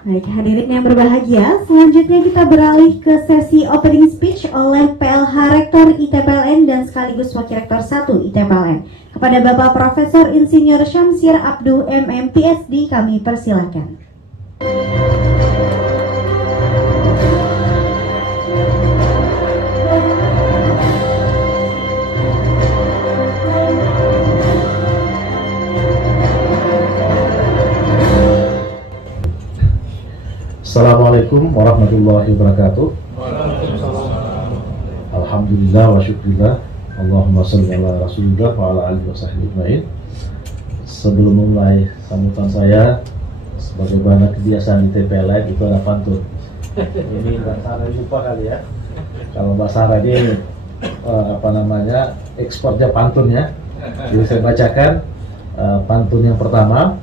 Baik, hadirin yang berbahagia, selanjutnya kita beralih ke sesi opening speech oleh PLH Rektor ITPLN dan sekaligus Wakil Rektor 1 ITPLN. Kepada Bapak Profesor Insinyur Syamsir Abdu MM PhD, kami persilahkan. Assalamualaikum warahmatullahi wabarakatuh. Alhamdulillah wa syukurillah. Allahumma sholli ala rasulillah wa ala alihi wa sahbihi ajmain. Sebelum memulai sambutan saya, sebagaimana kebiasaan di TPLN itu ada pantun. Ini Mbak Sarah lupa kali ya. Kalau Mbak Sarah ini ekspornya pantun ya. Jadi saya bacakan pantun yang pertama.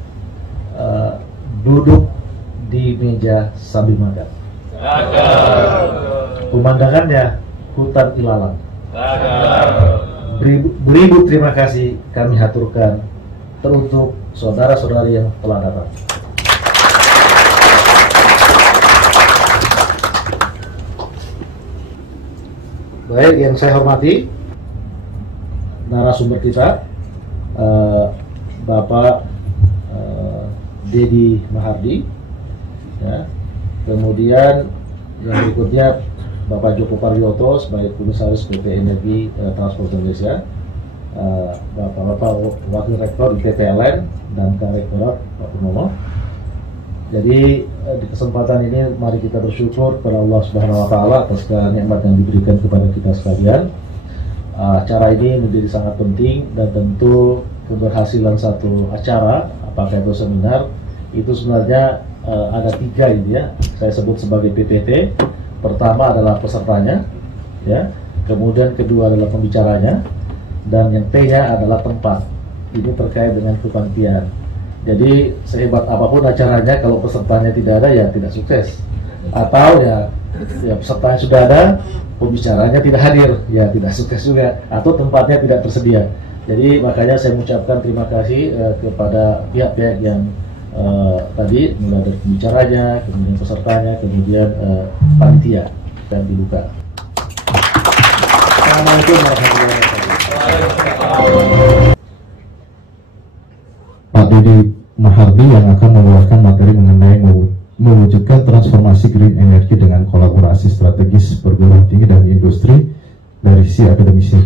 Duduk di meja sambil makan. Pemandangannya hutan ilalang. Beribu terima kasih kami haturkan teruntuk saudara-saudari yang telah datang. Baik, yang saya hormati narasumber kita, Bapak Dedi Mahardi. Ya. Kemudian yang berikutnya Bapak Joko Parioto sebagai Komisaris PT Energi Transport Indonesia, Bapak Wakil Rektor ITPLN dan Kak Rektorat Pak Purnomo. Jadi di kesempatan ini mari kita bersyukur kepada Allah Subhanahu Wa Taala atas nikmat yang diberikan kepada kita sekalian. Acara ini menjadi sangat penting dan tentu keberhasilan satu acara, apakah itu seminar, itu sebenarnya ada 3 ini ya, saya sebut sebagai PPT. Pertama adalah pesertanya, ya. Kemudian kedua adalah pembicaranya, dan yang T-nya adalah tempat. Ini terkait dengan kepanitiaan. Jadi sehebat apapun acaranya, kalau pesertanya tidak ada ya tidak sukses. Atau ya pesertanya sudah ada, pembicaranya tidak hadir, ya tidak sukses juga. Atau tempatnya tidak tersedia. Jadi makanya saya mengucapkan terima kasih kepada pihak-pihak yang tadi mulai dari pembicaranya, kemudian pesertanya, kemudian panitia dan dibuka. Assalamualaikum warahmatullahi wabarakatuh. Pak Dedi Mahardi yang akan membawakan materi mengenai mewujudkan transformasi green energy dengan kolaborasi strategis perguruan tinggi dan industri dari sisi akademisi.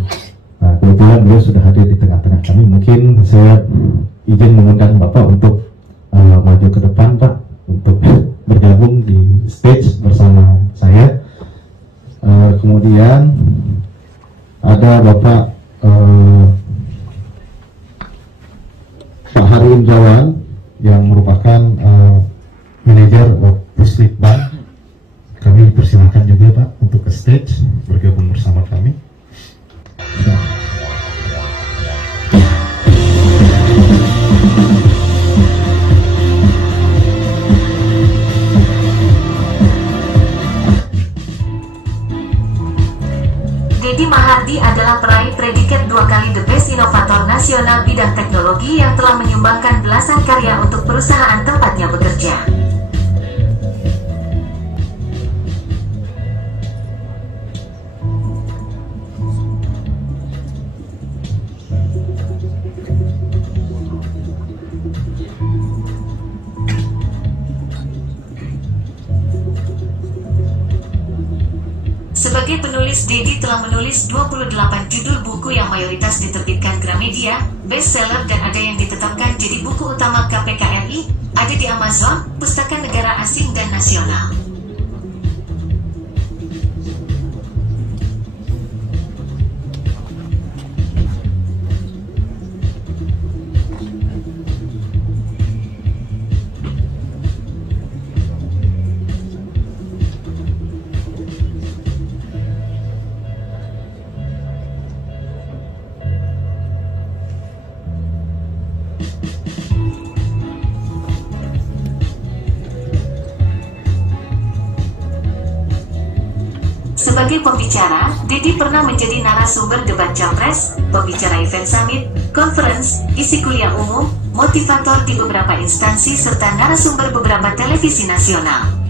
Nah, kebetulan beliau sudah hadir di tengah-tengah kami. Mungkin saya izin mengundang Bapak untuk maju ke depan, Pak, untuk bergabung di stage bersama saya. Kemudian ada Bapak Pak Harim Jawan yang merupakan manajer Puslitbank. Kami persilakan juga, Pak, untuk ke stage bergabung bersama kami. Dedi Mahardi adalah peraih predikat 2 kali The Best Inovator Nasional bidang teknologi yang telah menyumbangkan belasan karya untuk perusahaan tempatnya bekerja. Sebagai penulis, Dedi telah menulis 28 judul buku yang mayoritas diterbitkan Gramedia, bestseller dan ada yang ditetapkan jadi buku utama KPK RI, ada di Amazon, Pustaka Negara Asing dan Nasional. Sebagai pembicara, Dedi pernah menjadi narasumber debat Capres, pembicara event summit, conference, isi kuliah umum, motivator di beberapa instansi serta narasumber beberapa televisi nasional.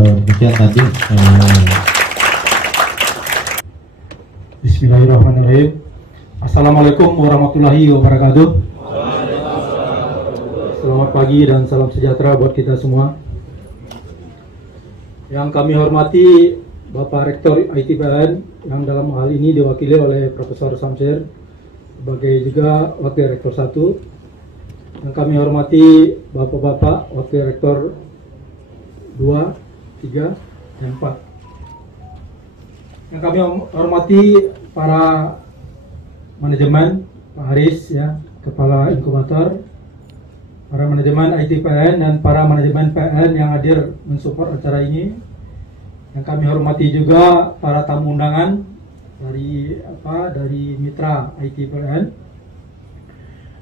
Demikian tadi. Bismillahirrahmanirrahim. Assalamualaikum warahmatullahi wabarakatuh. Selamat pagi dan salam sejahtera buat kita semua. Yang kami hormati Bapak Rektor ITPLN yang dalam hal ini diwakili oleh Profesor Samsir sebagai juga Wakil Rektor 1. Yang kami hormati Bapak-Bapak Wakil Rektor 2, 3, dan 4. Yang kami hormati para manajemen, Pak Haris ya, Kepala Inkubator, para manajemen ITPLN dan para manajemen PLN yang hadir mensupport acara ini. Yang kami hormati juga para tamu undangan dari mitra ITPLN.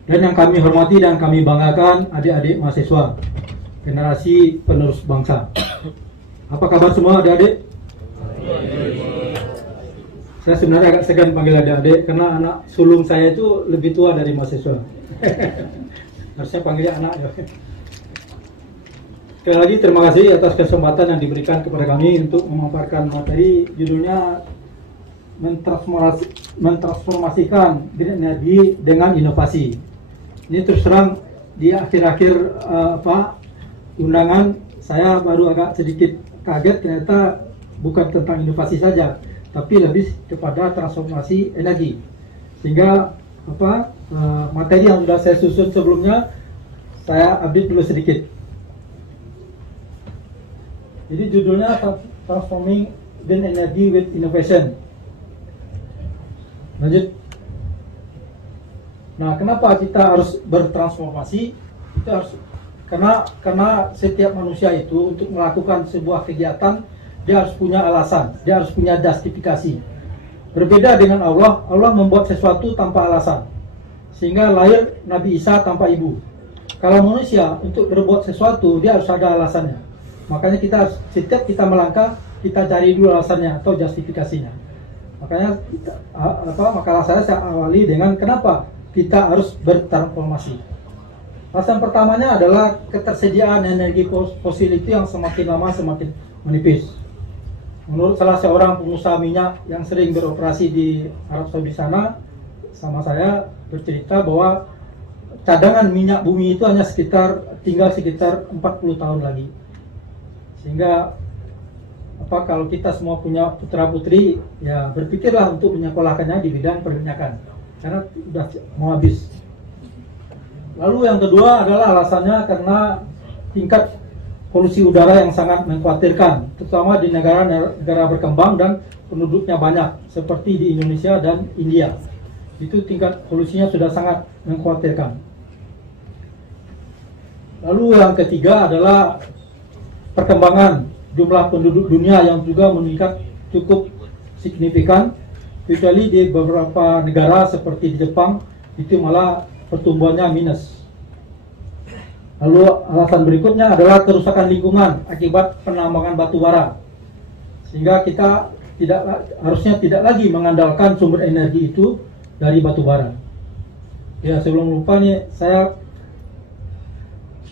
Dan yang kami hormati dan kami banggakan adik-adik mahasiswa generasi penerus bangsa. Apa kabar semua adik-adik? Saya sebenarnya agak segan panggil adik-adik karena anak sulung saya itu lebih tua dari mahasiswa. Harusnya panggilnya anak ya. Sekali lagi terima kasih atas kesempatan yang diberikan kepada kami untuk memaparkan materi judulnya mentransformasikan green energy dengan inovasi. Ini terus terang di akhir-akhir undangan saya baru agak sedikit kaget, ternyata bukan tentang inovasi saja, tapi lebih kepada transformasi energi. Sehingga materi yang sudah saya susun sebelumnya saya update dulu sedikit. Jadi judulnya Transforming Green Energy with Innovation. Lanjut. Nah, kenapa kita harus bertransformasi? Itu harus karena setiap manusia itu untuk melakukan sebuah kegiatan dia harus punya alasan, dia harus punya justifikasi. Berbeda dengan Allah, Allah membuat sesuatu tanpa alasan. Sehingga lahir Nabi Isa tanpa ibu. Kalau manusia untuk berbuat sesuatu dia harus ada alasannya. Makanya setiap kita melangkah kita cari dulu alasannya atau justifikasinya. Makanya makalah saya awali dengan kenapa kita harus bertransformasi. Alasan pertamanya adalah ketersediaan energi fosil itu yang semakin lama semakin menipis. Menurut salah seorang pengusaha minyak yang sering beroperasi di Arab Saudi sana, sama saya bercerita bahwa cadangan minyak bumi itu hanya tinggal sekitar 40 tahun lagi. Sehingga kalau kita semua punya putra putri, ya berpikirlah untuk menyekolahkannya di bidang perminyakan, karena sudah mau habis. Lalu yang kedua adalah alasannya karena tingkat polusi udara yang sangat mengkhawatirkan, terutama di negara berkembang dan penduduknya banyak seperti di Indonesia dan India. Itu tingkat polusinya sudah sangat mengkhawatirkan. Lalu yang ketiga adalah perkembangan jumlah penduduk dunia yang juga meningkat cukup signifikan, kecuali di beberapa negara seperti di Jepang itu malah pertumbuhannya minus. Lalu alasan berikutnya adalah kerusakan lingkungan akibat penambangan batu bara. Sehingga kita harusnya tidak lagi mengandalkan sumber energi itu dari batu bara. Ya, sebelum lupa nih, saya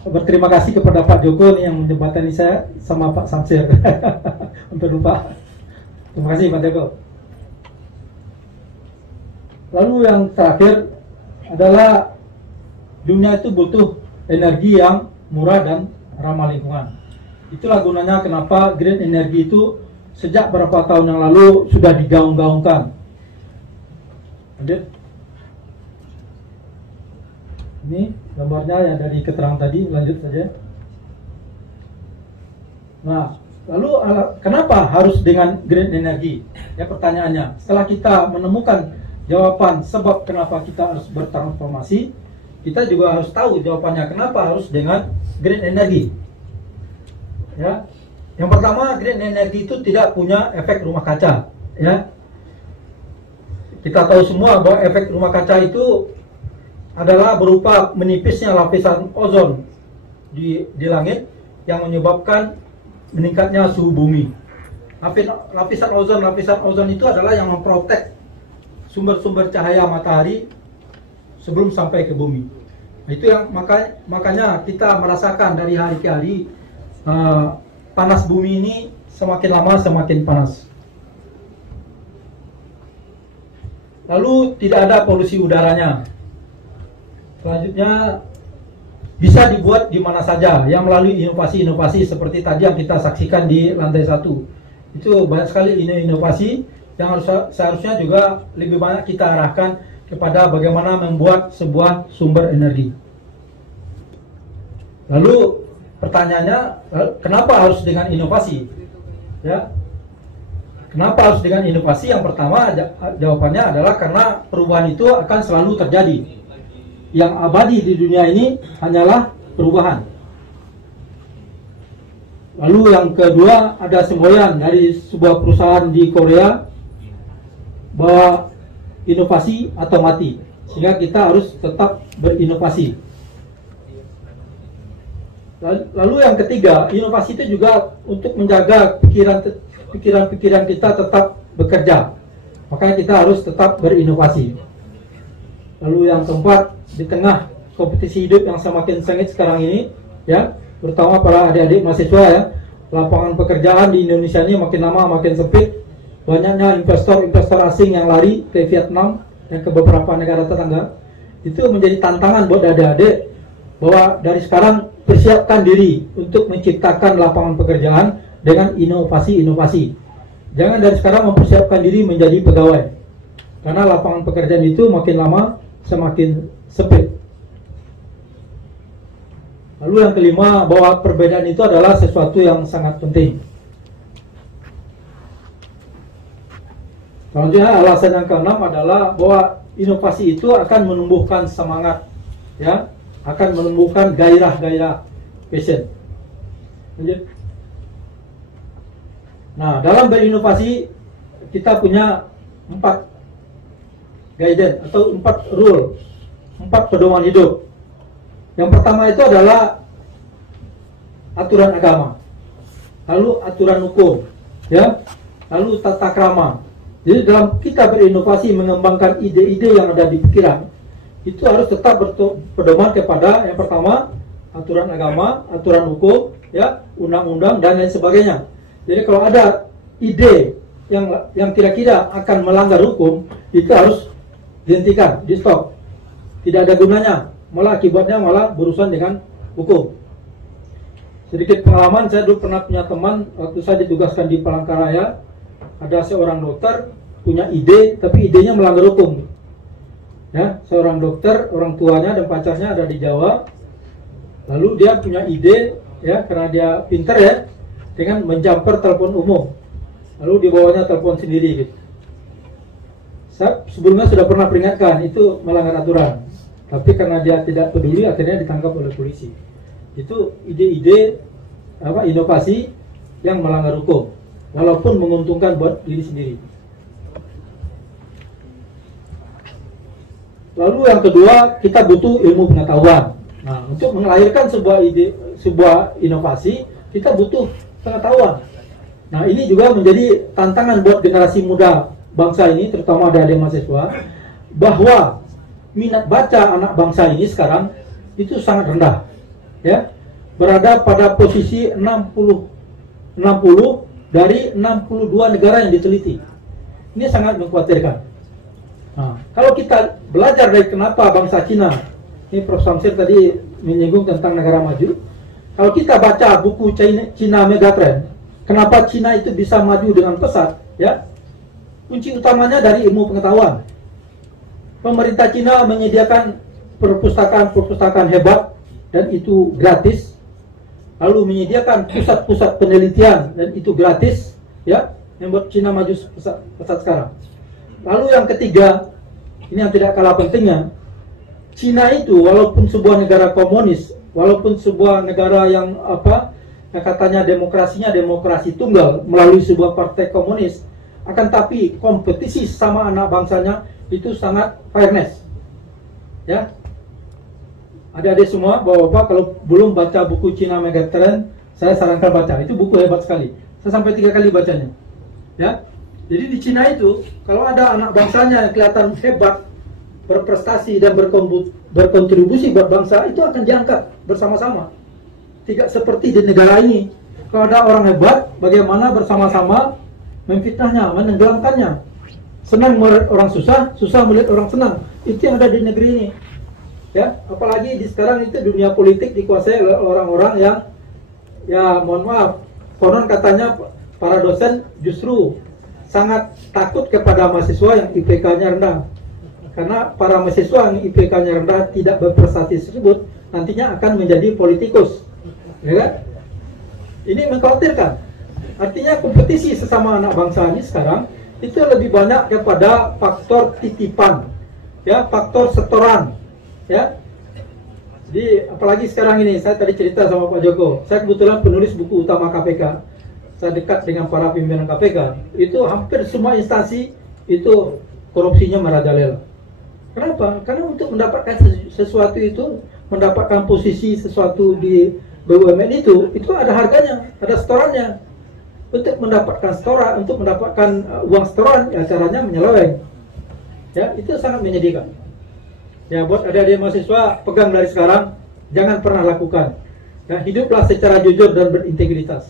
berterima kasih kepada Pak Joko nih yang menjembatani saya sama Pak Samsir. Hampir lupa. Terima kasih Pak Joko. Lalu yang terakhir adalah dunia itu butuh energi yang murah dan ramah lingkungan. Itulah gunanya kenapa green energy itu sejak beberapa tahun yang lalu sudah digaung-gaungkan. Ini gambarnya yang dari keterangan tadi, lanjut saja. Nah, lalu kenapa harus dengan green energy? Ya pertanyaannya, setelah kita menemukan jawaban sebab kenapa kita harus bertransformasi, kita juga harus tahu jawabannya kenapa harus dengan green energy. Ya, yang pertama, green energy itu tidak punya efek rumah kaca. Ya, kita tahu semua bahwa efek rumah kaca itu adalah berupa menipisnya lapisan ozon di langit yang menyebabkan meningkatnya suhu bumi. Lapisan ozon itu adalah yang memprotek sumber-sumber cahaya matahari sebelum sampai ke bumi. Itu yang makanya kita merasakan dari hari ke hari panas bumi ini semakin lama semakin panas. Lalu tidak ada polusi udaranya. Selanjutnya bisa dibuat di mana saja yang melalui inovasi-inovasi seperti tadi yang kita saksikan di lantai 1. Itu banyak sekali inovasi yang seharusnya juga lebih banyak kita arahkan kepada bagaimana membuat sebuah sumber energi. Lalu pertanyaannya, kenapa harus dengan inovasi? Ya, kenapa harus dengan inovasi? Yang pertama jawabannya adalah karena perubahan itu akan selalu terjadi. Yang abadi di dunia ini hanyalah perubahan. Lalu yang kedua, ada semboyan dari sebuah perusahaan di Korea bahwa inovasi atau mati, sehingga kita harus tetap berinovasi. Lalu yang ketiga, inovasi itu juga untuk menjaga pikiran kita tetap bekerja, makanya kita harus tetap berinovasi. Lalu yang keempat, di tengah kompetisi hidup yang semakin sengit sekarang ini, ya, terutama para adik-adik mahasiswa, ya, lapangan pekerjaan di Indonesia ini makin lama makin sempit. Banyaknya investor asing yang lari ke Vietnam dan ke beberapa negara tetangga. Itu menjadi tantangan buat adik-adik bahwa dari sekarang persiapkan diri untuk menciptakan lapangan pekerjaan dengan inovasi-inovasi. Jangan dari sekarang mempersiapkan diri menjadi pegawai, karena lapangan pekerjaan itu makin lama semakin sempit. Lalu yang kelima, bahwa perbedaan itu adalah sesuatu yang sangat penting. Selanjutnya, alasan yang keenam adalah bahwa inovasi itu akan menumbuhkan semangat, ya, akan menumbuhkan gairah-gairah passion. Lanjut. Nah, dalam berinovasi kita punya 4 guidance atau 4 rule, 4 pedoman hidup. Yang pertama itu adalah aturan agama, lalu aturan hukum, ya, lalu tata krama. Jadi dalam kita berinovasi mengembangkan ide-ide yang ada di pikiran, itu harus tetap berpedoman kepada yang pertama aturan agama, aturan hukum, ya, undang-undang dan lain sebagainya. Jadi kalau ada ide yang kira-kira akan melanggar hukum, itu harus dihentikan, di stop. Tidak ada gunanya, malah akibatnya malah berurusan dengan hukum. Sedikit pengalaman, saya dulu pernah punya teman waktu saya ditugaskan di Palangkaraya. Ada seorang dokter punya ide, tapi idenya melanggar hukum. Ya, seorang dokter, orang tuanya dan pacarnya ada di Jawa. Lalu dia punya ide, ya, karena dia pintar, ya, dengan menjamper telepon umum. Lalu dibawanya telepon sendiri, gitu. Saya sebelumnya sudah pernah peringatkan itu melanggar aturan, tapi karena dia tidak peduli, akhirnya ditangkap oleh polisi. Itu ide-ide inovasi yang melanggar hukum, walaupun menguntungkan buat diri sendiri. Lalu yang kedua, kita butuh ilmu pengetahuan. Nah, untuk melahirkan sebuah ide, sebuah inovasi, kita butuh pengetahuan. Nah, ini juga menjadi tantangan buat generasi muda bangsa ini, terutama adik-adik mahasiswa, bahwa minat baca anak bangsa ini sekarang itu sangat rendah, ya, berada pada posisi 60 dari 62 negara yang diteliti. Ini sangat mengkhawatirkan. Nah, kalau kita belajar dari kenapa bangsa Cina, ini Prof. Samsir tadi menyinggung tentang negara maju. Kalau kita baca buku Cina Megatrend, kenapa Cina itu bisa maju dengan pesat, ya, kunci utamanya dari ilmu pengetahuan. Pemerintah Cina menyediakan perpustakaan hebat dan itu gratis. Lalu menyediakan pusat-pusat penelitian dan itu gratis, ya, yang buat Cina maju pesat sekarang. Lalu yang ketiga, ini yang tidak kalah pentingnya, Cina itu walaupun sebuah negara komunis, walaupun sebuah negara yang katanya demokrasinya demokrasi tunggal melalui sebuah partai komunis, akan tapi kompetisi sama anak bangsanya itu sangat fairness. Ya, adik-adik semua, bapak-bapak, kalau belum baca buku China Megatrend, saya sarankan baca. Itu buku hebat sekali. Saya sampai 3 kali bacanya. Ya, jadi di Cina itu kalau ada anak bangsanya yang kelihatan hebat, berprestasi dan berkontribusi buat bangsa, itu akan diangkat bersama-sama. Tidak seperti di negara ini. Kalau ada orang hebat, bagaimana bersama-sama memfitnahnya, menenggelamkannya. Senang melihat orang susah, susah melihat orang senang. Itu yang ada di negeri ini. Ya, apalagi di sekarang itu dunia politik dikuasai oleh orang-orang yang, ya mohon maaf, konon katanya para dosen justru sangat takut kepada mahasiswa yang IPK-nya rendah. Karena para mahasiswa yang IPK-nya rendah tidak berprestasi tersebut nantinya akan menjadi politikus, ya kan? Ini mengkhawatirkan. Artinya kompetisi sesama anak bangsa ini sekarang itu lebih banyak kepada faktor titipan, ya, faktor setoran, ya. Jadi apalagi sekarang ini, saya tadi cerita sama Pak Joko, saya kebetulan penulis buku utama KPK. Saya dekat dengan para pimpinan KPK. Itu hampir semua instansi itu korupsinya merajalela. Kenapa? Karena untuk mendapatkan sesuatu itu, mendapatkan posisi sesuatu di BUMN itu ada harganya, ada setorannya. Untuk mendapatkan setoran, untuk mendapatkan uang setoran, ya caranya menyeleweng. Ya, itu sangat menyedihkan. Ya, buat adik-adik mahasiswa, pegang dari sekarang, jangan pernah lakukan. Ya, hiduplah secara jujur dan berintegritas.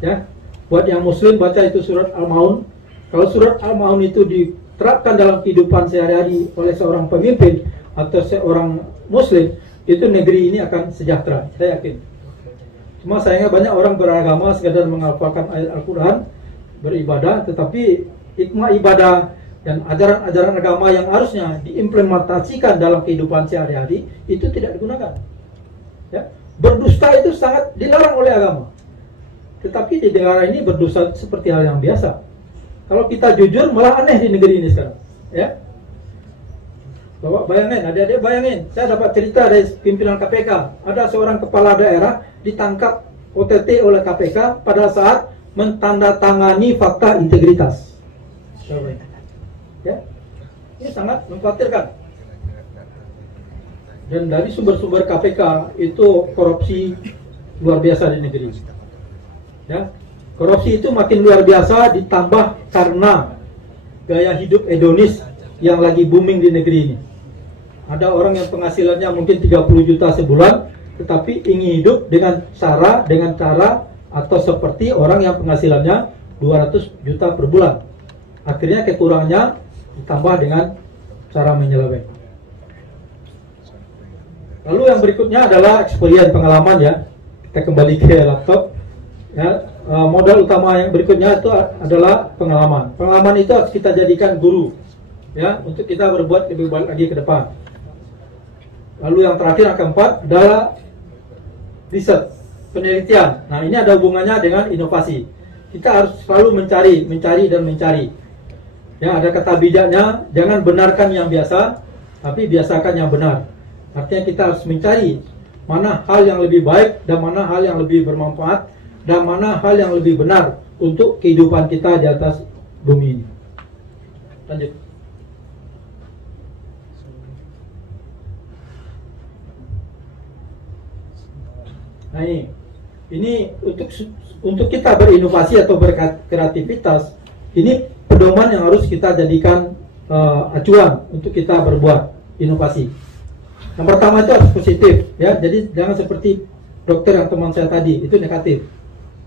Ya, buat yang muslim baca itu surat Al-Maun. Kalau surat Al-Maun itu diterapkan dalam kehidupan sehari-hari oleh seorang pemimpin atau seorang muslim, itu negeri ini akan sejahtera, saya yakin. Cuma sayangnya banyak orang beragama sekadar menghafalkan ayat Al-Quran, beribadah, tetapi hikmah ibadah dan ajaran-ajaran agama yang harusnya diimplementasikan dalam kehidupan sehari-hari itu tidak digunakan. Ya, berdusta itu sangat dilarang oleh agama. Tetapi di negara ini berdosa seperti hal yang biasa. Kalau kita jujur malah aneh di negeri ini sekarang. Ya, Bapak bayangin, adik-adik bayangin, saya dapat cerita dari pimpinan KPK. Ada seorang kepala daerah ditangkap OTT oleh KPK pada saat mentandatangani fakta integritas. Ya, ini sangat mengkhawatirkan. Dan dari sumber-sumber KPK itu korupsi luar biasa di negeri. Ya, korupsi itu makin luar biasa ditambah karena gaya hidup hedonis yang lagi booming di negeri ini. Ada orang yang penghasilannya mungkin 30 juta sebulan, tetapi ingin hidup dengan cara atau seperti orang yang penghasilannya 200 juta per bulan. Akhirnya kekurangannya ditambah dengan cara menyeleweng. Lalu yang berikutnya adalah experience, pengalaman ya. Kita kembali ke laptop. Ya, modal utama yang berikutnya itu adalah pengalaman. Pengalaman itu harus kita jadikan guru, ya, untuk kita berbuat lebih baik lagi ke depan. Lalu yang terakhir, yang keempat adalah riset, penelitian. Nah, ini ada hubungannya dengan inovasi. Kita harus selalu mencari. Ya, ada kata bijaknya, jangan benarkan yang biasa, tapi biasakan yang benar. Artinya kita harus mencari mana hal yang lebih baik dan mana hal yang lebih bermanfaat dan mana hal yang lebih benar untuk kehidupan kita di atas bumi ini. Lanjut. Nah, ini untuk kita berinovasi atau berkreativitas, ini pedoman yang harus kita jadikan acuan untuk kita berbuat inovasi. Yang pertama itu harus positif, ya. Jadi jangan seperti dokter yang teman saya tadi, itu negatif,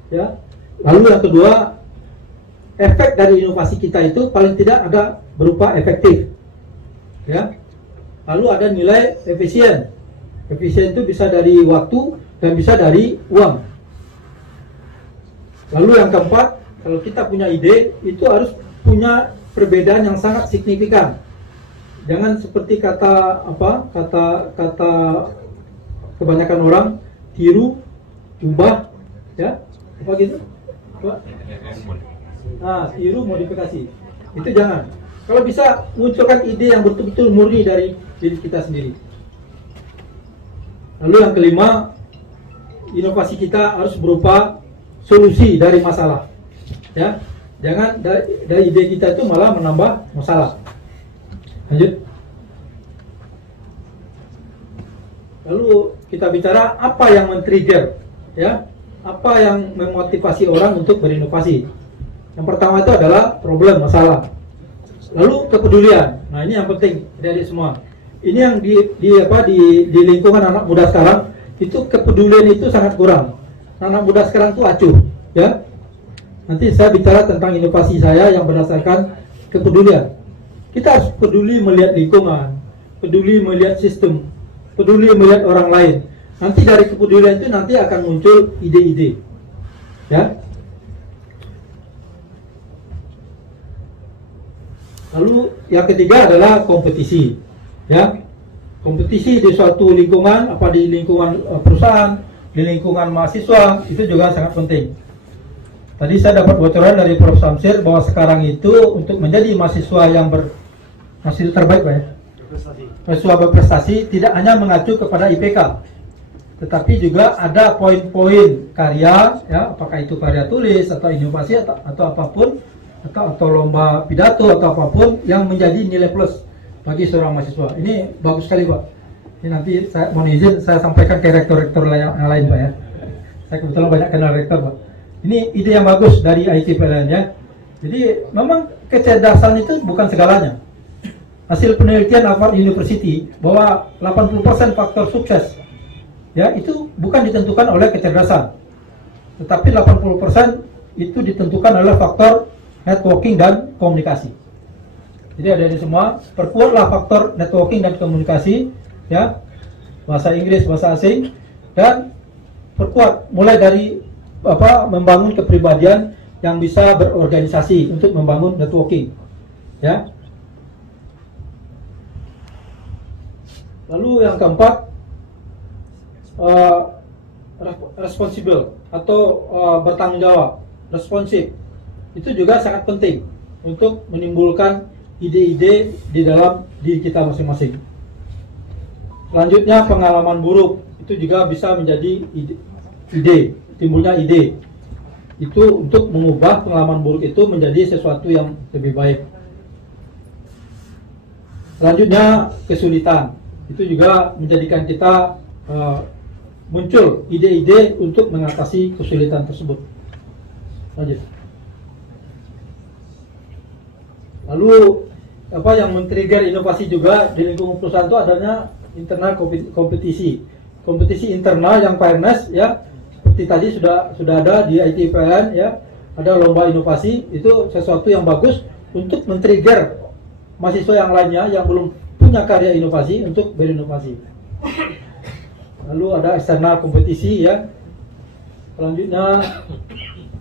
ya. Lalu yang kedua, efek dari inovasi kita itu paling tidak ada berupa efektif, ya. Lalu ada nilai efisien. Efisien itu bisa dari waktu dan bisa dari uang. Lalu yang keempat, kalau kita punya ide, itu harus punya perbedaan yang sangat signifikan. Jangan seperti kata kebanyakan orang, tiru, ubah, ya, apa gitu? Nah, tiru, modifikasi. Itu jangan. Kalau bisa munculkan ide yang betul-betul murni dari diri kita sendiri. Lalu yang kelima, inovasi kita harus berupa solusi dari masalah. Ya, jangan dari ide kita itu malah menambah masalah. Lanjut. Lalu kita bicara apa yang men-trigger, ya, apa yang memotivasi orang untuk berinovasi. Yang pertama itu adalah problem, masalah. Lalu kepedulian. Nah, ini yang penting dari semua. Ini yang di lingkungan anak muda sekarang itu kepedulian itu sangat kurang. Anak muda sekarang itu acuh, ya. Nanti saya bicara tentang inovasi saya yang berdasarkan kepedulian. Kita harus peduli melihat lingkungan, peduli melihat sistem, peduli melihat orang lain. Nanti dari kepedulian itu nanti akan muncul ide-ide, ya. Lalu yang ketiga adalah kompetisi, ya. Kompetisi di suatu lingkungan, apa di lingkungan perusahaan, di lingkungan mahasiswa, itu juga sangat penting. Tadi saya dapat bocoran dari Prof. Samsir bahwa sekarang itu untuk menjadi mahasiswa yang mahasiswa terbaik, Pak, ya, mahasiswa berprestasi, tidak hanya mengacu kepada IPK, tetapi juga ada poin-poin karya, ya, apakah itu karya tulis atau inovasi atau apapun, atau lomba pidato atau apapun yang menjadi nilai plus bagi seorang mahasiswa. Ini bagus sekali, Pak. Ini nanti saya mohon izin saya sampaikan ke rektor-rektor yang lain, Pak, ya. Saya kebetulan banyak kenal rektor, Pak. Ini ide yang bagus dari ITPLN, ya. Jadi memang kecerdasan itu bukan segalanya. Hasil penelitian Harvard University bahwa 80% faktor sukses, ya, itu bukan ditentukan oleh kecerdasan, tetapi 80% itu ditentukan oleh faktor networking dan komunikasi. Jadi ada di semua, perkuatlah faktor networking dan komunikasi, ya, bahasa Inggris, bahasa asing, dan perkuat mulai dari membangun kepribadian yang bisa berorganisasi untuk membangun networking, ya. Lalu yang keempat, responsible atau bertanggung jawab, responsif. Itu juga sangat penting untuk menimbulkan ide-ide di dalam diri kita masing-masing. Selanjutnya, pengalaman buruk itu juga bisa menjadi ide, timbulnya ide. Itu untuk mengubah pengalaman buruk itu menjadi sesuatu yang lebih baik. Selanjutnya, kesulitan. Itu juga menjadikan kita muncul ide-ide untuk mengatasi kesulitan tersebut. Lanjut. Lalu apa yang men-trigger inovasi juga di lingkungan perusahaan itu adanya internal kompetisi. Kompetisi internal yang fairness, ya. Seperti tadi sudah ada di ITPLN, ya. Ada lomba inovasi, itu sesuatu yang bagus untuk men-trigger mahasiswa yang lainnya yang belum punya karya inovasi untuk berinovasi. Lalu ada eksternal kompetisi, ya. Selanjutnya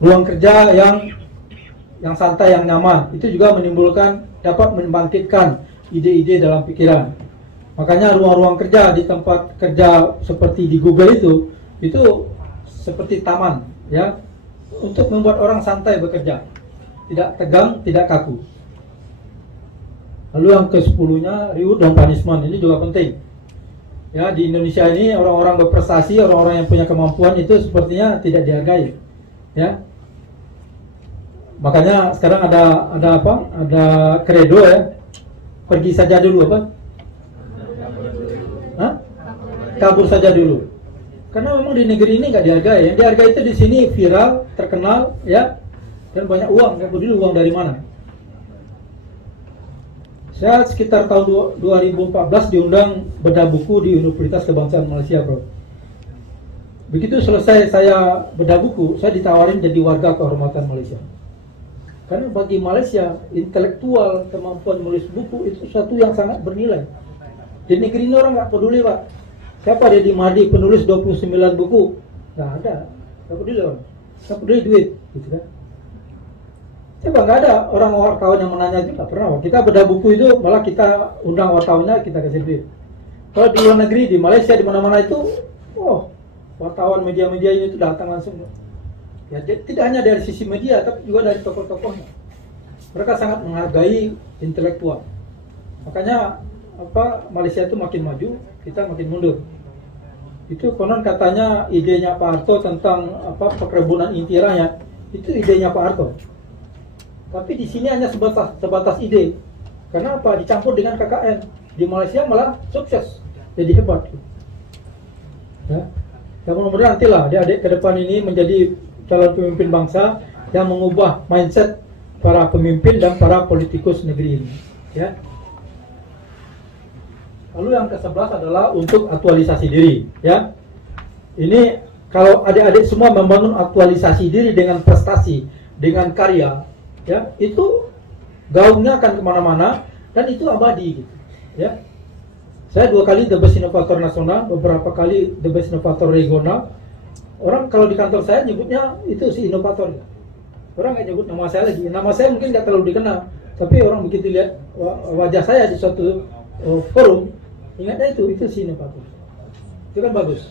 ruang kerja yang santai, yang nyaman, itu juga dapat membangkitkan ide-ide dalam pikiran. Makanya ruang-ruang kerja di tempat kerja seperti di Google itu seperti taman, ya, untuk membuat orang santai bekerja, tidak tegang, tidak kaku. Lalu yang ke-10-nya, reward dan punishment, ini juga penting. Ya, di Indonesia ini orang-orang berprestasi, orang-orang yang punya kemampuan itu sepertinya tidak dihargai, ya. Makanya sekarang ada apa? Ada kredo, ya. Pergi saja dulu, apa? Hah? Kabur saja dulu. Karena memang di negeri ini nggak dihargai. Yang dihargai itu di sini viral, terkenal, ya, dan banyak uang. Nggak peduli uang dari mana. Saya sekitar tahun 2014 diundang bedah buku di Universitas Kebangsaan Malaysia, bro. Begitu selesai saya bedah buku, saya ditawarin jadi warga kehormatan Malaysia. Karena bagi Malaysia, intelektual, kemampuan menulis buku itu sesuatu yang sangat bernilai. Di negeri ini orang nggak peduli, Pak. Siapa dia di Madi penulis 29 buku? Nggak ada. Nggak peduli orang. Nggak peduli duit, gitu kan? Coba nggak ada orang wartawan yang menanya itu, nggak pernah. Kita bedah buku itu malah kita undang wartawannya, kita kasih duit. Kalau di luar negeri, di Malaysia, di mana-mana itu, wartawan media-media ini itu datang langsung. Ya, tidak hanya dari sisi media, tapi juga dari tokoh-tokohnya. Mereka sangat menghargai intelektual. Makanya Malaysia itu makin maju, kita makin mundur. Itu konon katanya idenya Pak Harto tentang perkebunan inti rakyat, itu idenya Pak Harto. Tapi di sini hanya sebatas ide. Karena apa? Dicampur dengan KKN. Di Malaysia malah sukses, jadi hebat. Ya, mudah-mudahan nantilah adik-adik ke depan ini menjadi calon pemimpin bangsa yang mengubah mindset para pemimpin dan para politikus negeri ini. Ya. Lalu yang ke-11 adalah untuk aktualisasi diri. Ya, ini kalau adik-adik semua membangun aktualisasi diri dengan prestasi, dengan karya, ya, itu gaungnya akan kemana-mana dan itu abadi. Gitu. Ya, saya 2 kali The Best Inovator Nasional, beberapa kali The Best Inovator Regional. Orang kalau di kantor saya nyebutnya itu si inovator. Orang nggak nyebut nama saya lagi. Nama saya mungkin nggak terlalu dikenal, tapi orang begitu lihat wajah saya di suatu forum, ingatnya itu si inovator. Itu kan bagus,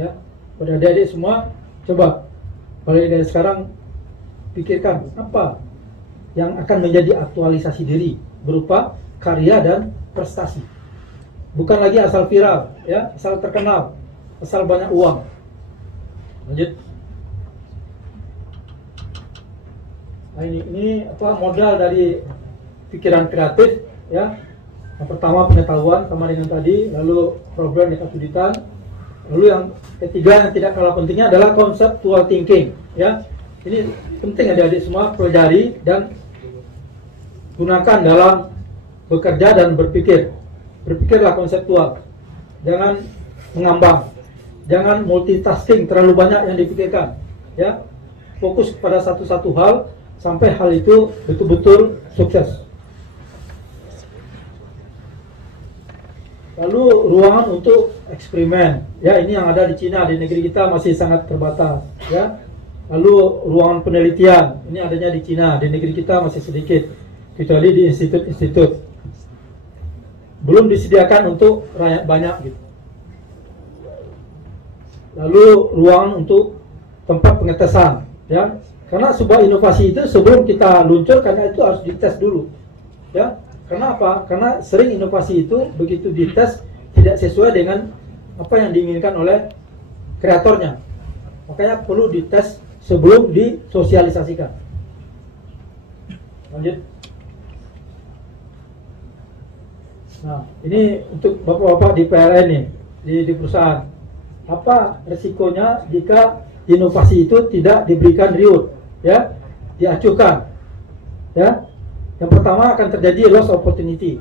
ya. Pada adik-adik semua, coba mulai dari sekarang pikirkan apa yang akan menjadi aktualisasi diri berupa karya dan prestasi. Bukan lagi asal viral, ya, asal terkenal, asal banyak uang. Lanjut. Nah, ini modal dari pikiran kreatif, ya. Yang pertama pengetahuan sama dengan tadi, lalu problem dan kesulitan, lalu yang ketiga yang tidak kalah pentingnya adalah conceptual thinking, ya. Ini penting adik-adik semua pelajari dan gunakan dalam bekerja dan berpikir. Berpikirlah konseptual, jangan mengambang, jangan multitasking terlalu banyak yang dipikirkan, ya. Fokus pada satu hal sampai hal itu betul-betul sukses. Lalu ruangan untuk eksperimen, ya, ini yang ada di Cina, di negeri kita masih sangat terbatas, ya. Lalu ruangan penelitian, ini adanya di Cina, di negeri kita masih sedikit, kecuali di institut-institut. Belum disediakan untuk rakyat banyak gitu. Lalu ruangan untuk tempat pengetesan, ya. Karena sebuah inovasi itu sebelum kita luncur, karena itu harus dites dulu, ya. Karena apa? Karena sering inovasi itu begitu dites tidak sesuai dengan apa yang diinginkan oleh kreatornya. Makanya perlu dites sebelum disosialisasikan. Lanjut. Nah, ini untuk bapak-bapak di PLN nih, di perusahaan. Apa resikonya jika inovasi itu tidak diberikan reward, ya, diacuhkan, ya? Yang pertama akan terjadi loss opportunity,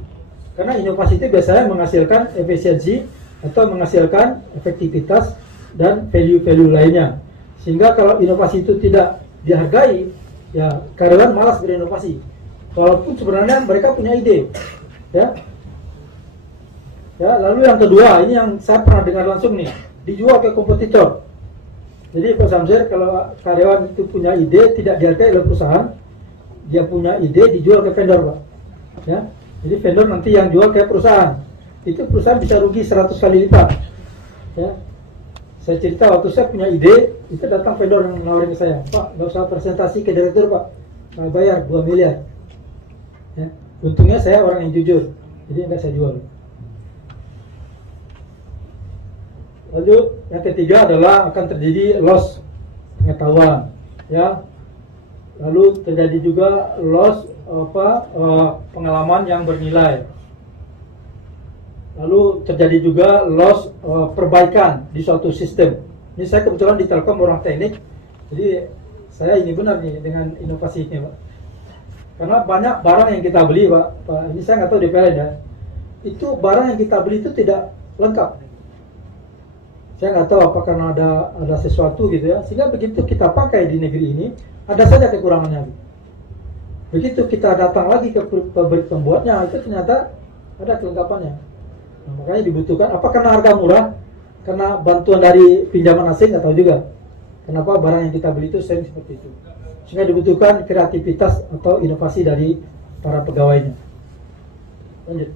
karena inovasi itu biasanya menghasilkan efisiensi atau menghasilkan efektivitas dan value-value lainnya. Sehingga kalau inovasi itu tidak dihargai, ya karyawan malas berinovasi. Walaupun sebenarnya mereka punya ide, ya. Ya, lalu yang kedua, ini yang saya pernah dengar langsung nih, dijual ke kompetitor. Jadi Pak Samsir, kalau karyawan itu punya ide tidak dihargai oleh perusahaan, dia punya ide dijual ke vendor, Pak. Ya, jadi vendor nanti yang jual ke perusahaan, itu perusahaan bisa rugi 100 kali lipat. Ya, saya cerita waktu saya punya ide, itu datang vendor yang menawarin ke saya, Pak, nggak usah presentasi ke direktur, Pak, saya bayar 2 miliar. Ya, untungnya saya orang yang jujur, jadi nggak saya jual. Lalu yang ketiga adalah akan terjadi loss pengetahuan, ya. Lalu terjadi juga loss pengalaman yang bernilai. Lalu terjadi juga loss perbaikan di suatu sistem. Ini saya kebetulan di Telkom orang teknik, jadi saya ini benar nih dengan inovasi ini, Pak. Karena banyak barang yang kita beli, Pak. Ini saya nggak tahu di PLN, ya. Itu barang yang kita beli itu tidak lengkap. Saya nggak tahu apa karena ada sesuatu gitu, ya, sehingga begitu kita pakai di negeri ini ada saja kekurangannya. Begitu kita datang lagi ke pabrik pembuatnya, itu ternyata ada kelengkapannya. Nah, makanya dibutuhkan, apa karena harga murah, karena bantuan dari pinjaman asing, nggak tahu juga kenapa barang yang kita beli itu sering seperti itu, sehingga dibutuhkan kreativitas atau inovasi dari para pegawainya. Lanjut.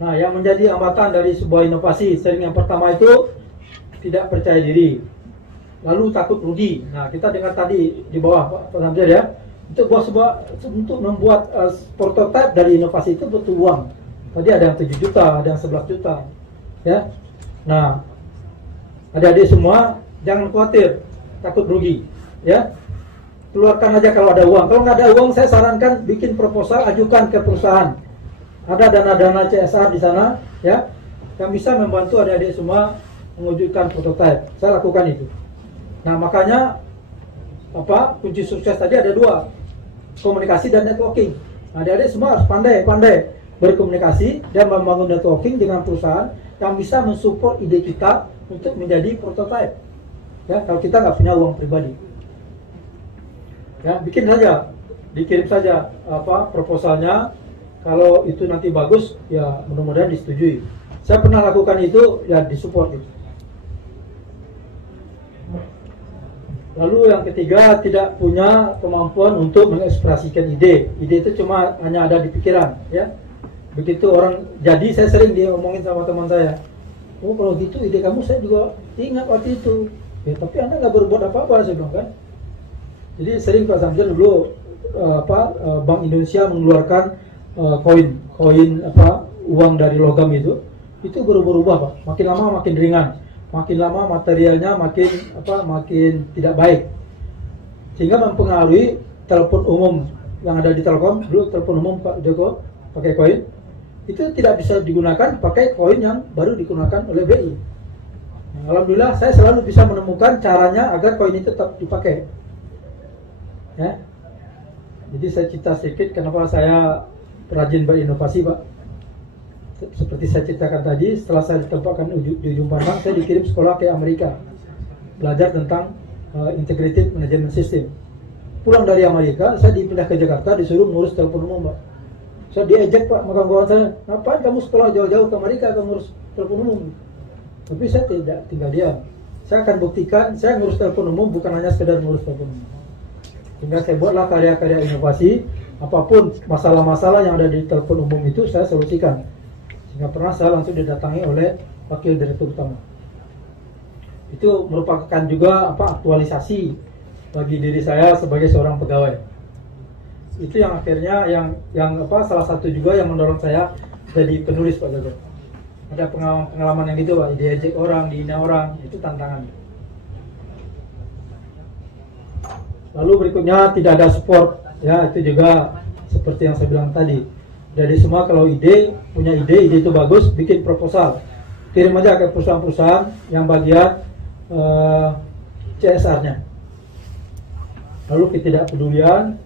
Nah, yang menjadi hambatan dari sebuah inovasi sering yang pertama itu tidak percaya diri, lalu takut rugi. Nah, kita dengar tadi di bawah Pak Samsir, ya, untuk membuat prototipe dari inovasi itu butuh uang. Tadi ada yang 7 juta, ada yang 11 juta. ya. Nah, adik-adik semua jangan khawatir, takut rugi, ya. Keluarkan aja kalau ada uang. Kalau nggak ada uang, saya sarankan bikin proposal, ajukan ke perusahaan. Ada dana-dana CSR di sana, ya, yang bisa membantu adik-adik semua mewujudkan prototipe. Saya lakukan itu. Nah, makanya kunci sukses tadi ada 2, komunikasi dan networking. Nah, adik-adik semua harus pandai berkomunikasi dan membangun networking dengan perusahaan yang bisa mensupport ide kita untuk menjadi prototipe. Ya, kalau kita nggak punya uang pribadi, ya bikin saja, dikirim saja proposalnya. Kalau itu nanti bagus, ya mudah-mudahan disetujui. Saya pernah lakukan itu, ya disupport itu. Lalu yang ketiga, tidak punya kemampuan untuk mengekspresikan ide. Ide itu cuma hanya ada di pikiran, ya. Begitu orang jadi, saya sering diomongin sama teman saya, oh kalau gitu ide kamu saya juga ingat waktu itu, ya, tapi anda nggak berbuat apa-apa, saya bilang kan. Jadi sering Pak Samsul dulu Bank Indonesia mengeluarkan koin uang dari logam itu berubah-ubah Pak, makin lama makin ringan, makin lama materialnya makin tidak baik, sehingga mempengaruhi telepon umum yang ada di Telkom. Dulu telepon umum Pak Joko pakai koin, itu tidak bisa digunakan pakai koin yang baru digunakan oleh BI. Nah, alhamdulillah saya selalu bisa menemukan caranya agar koin itu tetap dipakai, ya. Jadi saya cerita sedikit kenapa saya rajin berinovasi Pak. Seperti saya ceritakan tadi, setelah saya ditempatkan di ujung pandang, saya dikirim sekolah ke Amerika belajar tentang integrated management system. Pulang dari Amerika, saya dipindah ke Jakarta, disuruh ngurus telepon umum Pak. Saya diejek Pak, makan kawan saya, ngapain kamu sekolah jauh-jauh ke Amerika, kamu ngurus telepon umum? Tapi saya tidak tinggal diam. Saya akan buktikan, saya ngurus telepon umum bukan hanya sekedar ngurus telepon umum. Sehingga saya buatlah karya-karya inovasi, apapun masalah-masalah yang ada di telepon umum itu saya solusikan. Sehingga pernah saya langsung didatangi oleh wakil direktur utama. Itu merupakan juga aktualisasi bagi diri saya sebagai seorang pegawai. Itu yang akhirnya salah satu juga yang mendorong saya jadi penulis Pak Jago. Ada pengalaman yang gitu Pak, diejek orang, dihina orang, itu tantangan. Lalu berikutnya tidak ada support, ya itu juga seperti yang saya bilang tadi. Dari semua kalau punya ide itu bagus, bikin proposal, kirim aja ke perusahaan-perusahaan yang bagian CSR-nya. Lalu ketidakpedulian,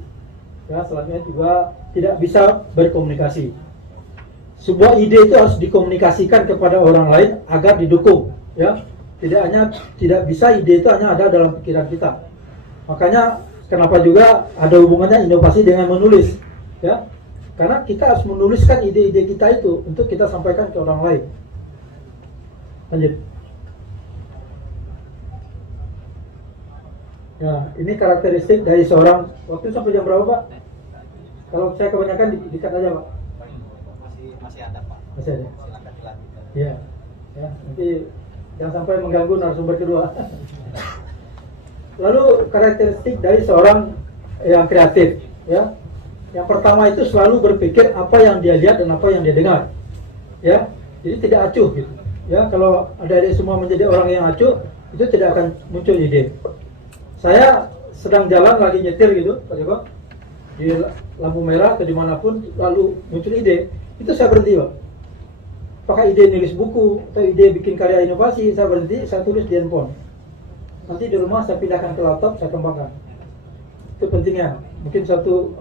ya selanjutnya juga tidak bisa berkomunikasi. Sebuah ide itu harus dikomunikasikan kepada orang lain agar didukung, ya. Tidak bisa ide itu hanya ada dalam pikiran kita. Makanya kenapa juga ada hubungannya inovasi dengan menulis, ya. Karena kita harus menuliskan ide-ide kita itu untuk kita sampaikan ke orang lain. Lanjut. Ya, ini karakteristik dari seorang. Waktu sampai jam berapa Pak? Kalau saya kebanyakan dikat aja Pak. Masih ada Pak. Masih ada. Silakan dilanjutkan. Ya, ya. Nanti jangan sampai mengganggu narasumber kedua. Lalu karakteristik dari seorang yang kreatif, ya. Yang pertama itu selalu berpikir apa yang dia lihat dan apa yang dia dengar, ya. Jadi tidak acuh gitu, ya. Kalau adik-adik semua menjadi orang yang acuh, itu tidak akan muncul ide. Saya sedang jalan lagi nyetir gitu, Pak Joko, di lampu merah atau dimanapun, lalu muncul ide, itu saya berhenti Pak. Pakai ide nulis buku atau ide bikin karya inovasi, saya berhenti, saya tulis di handphone. Nanti di rumah saya pindahkan ke laptop, saya kembangkan. Itu pentingnya. Mungkin satu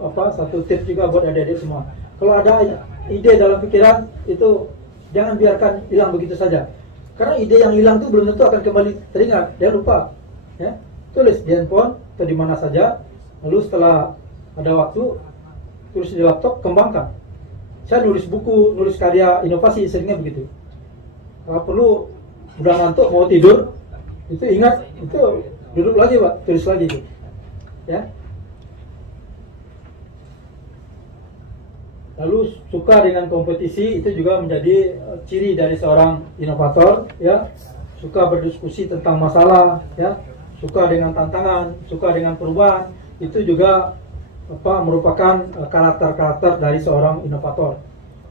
tips juga buat adik-adik semua. Kalau ada ide dalam pikiran itu jangan biarkan hilang begitu saja. Karena ide yang hilang itu belum tentu akan kembali teringat, dia lupa. Ya, tulis di handphone atau di mana saja. Lalu setelah ada waktu tulis di laptop, kembangkan. Saya nulis buku, nulis karya inovasi seringnya begitu. Kalau perlu udah ngantuk mau tidur, itu ingat, itu duduk lagi Pak, tulis lagi itu, ya. Lalu suka dengan kompetisi, itu juga menjadi ciri dari seorang inovator, ya. Suka berdiskusi tentang masalah, ya. Suka dengan tantangan, suka dengan perubahan, itu juga merupakan karakter-karakter dari seorang inovator.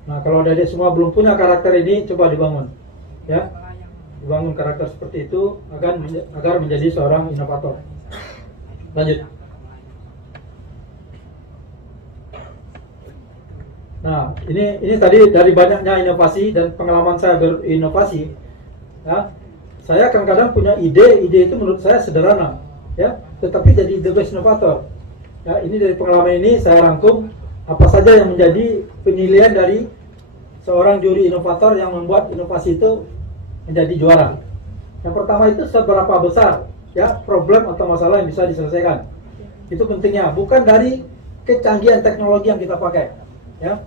Nah, kalau adik-adik semua belum punya karakter ini, coba dibangun. ya, dibangun karakter seperti itu agar menjadi seorang inovator. Lanjut. Nah, ini tadi dari banyaknya inovasi dan pengalaman saya berinovasi, ya, saya kadang-kadang punya ide itu menurut saya sederhana, ya, tetapi jadi the best inovator. Ya, ini dari pengalaman ini saya rangkum apa saja yang menjadi penilaian dari seorang juri inovator yang membuat inovasi itu menjadi juara. Yang pertama itu seberapa besar, ya, problem atau masalah yang bisa diselesaikan. Itu pentingnya, bukan dari kecanggihan teknologi yang kita pakai, ya.